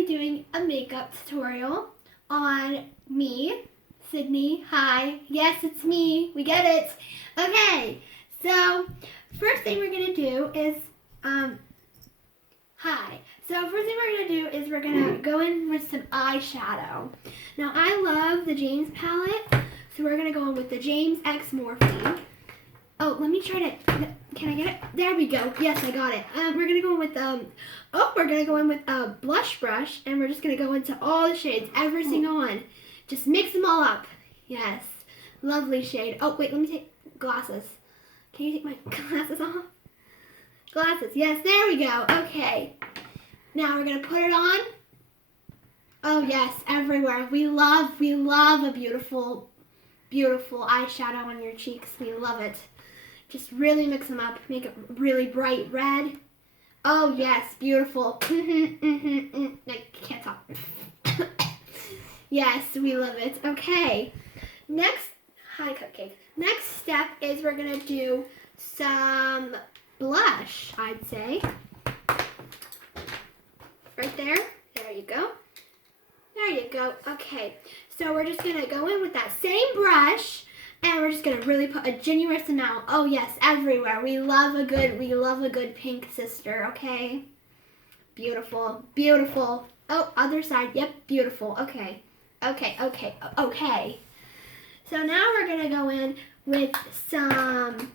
be doing a makeup tutorial on me, Sydney. Hi. Yes, it's me. We get it. Okay, so first thing we're going to do is, we're going to go in with some eyeshadow. Now, I love the James palette, so we're going to go in with the James X Morphe. Oh, let me try to, can I get it? There we go. Yes, I got it. We're going to go in with, a blush brush, and we're just going to go into all the shades, every single one. Just mix them all up. Yes. Lovely shade. Oh, wait, let me take glasses. Can you take my glasses off? Glasses. Yes, there we go. Okay. Now we're going to put it on. Oh, yes, everywhere. We love a beautiful, beautiful eyeshadow on your cheeks. We love it. Just really mix them up. Make it really bright red. Oh, yes, beautiful. I can't talk. Yes, we love it. Okay. Next, hi, Cupcake. Next step is we're going to do some blush, I'd say. Right there. There you go. There you go. Okay. So we're just going to go in with that same brush, and we're just going to really put a generous amount. Oh, yes, everywhere. We love a good pink sister, okay? Beautiful. Beautiful. Oh, other side. Yep, beautiful. Okay. Okay. So now we're going to go in with some,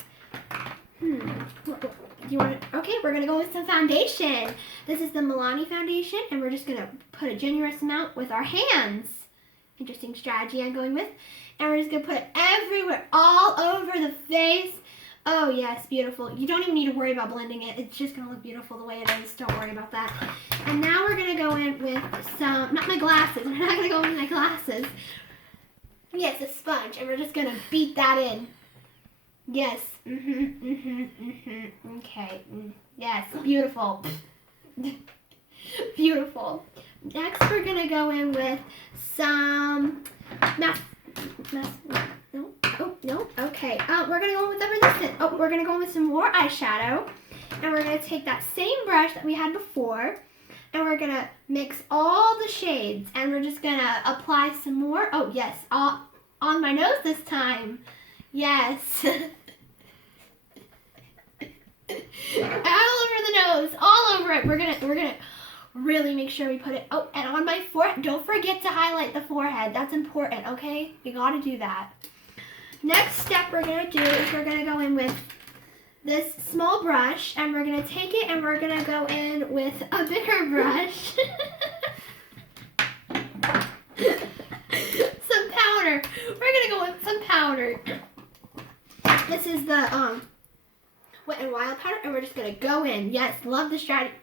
okay, we're going to go with some foundation. This is the Milani foundation, and we're just going to put a generous amount with our hands. Interesting strategy I'm going with. And we're just going to put it everywhere, all over the face. Oh, yes, beautiful. You don't even need to worry about blending it. It's just going to look beautiful the way it is. Don't worry about that. And now we're going to go in with some, not my glasses. We're not going to go in with my glasses. Yes, a sponge. And we're just going to beat that in. Yes. Okay. Yes, beautiful. Beautiful. Next, we're going to go in with some no. Okay. We're going to go with the resistant. Oh, we're going to go in with some more eyeshadow. And we're going to take that same brush that we had before. And we're going to mix all the shades. And we're just going to apply some more. Oh, yes. On my nose this time. Yes. All over the nose. All over it. We're gonna really make sure we put it. Oh, and on my forehead. Don't forget to highlight the forehead. That's important, okay? We gotta do that. Next step we're gonna do is we're gonna go in with this small brush, and we're gonna take it and we're gonna go in with a bigger brush. Some powder. We're gonna go with some powder. This is the Wet n Wild powder, and we're just gonna go in. Yes, love the strategy.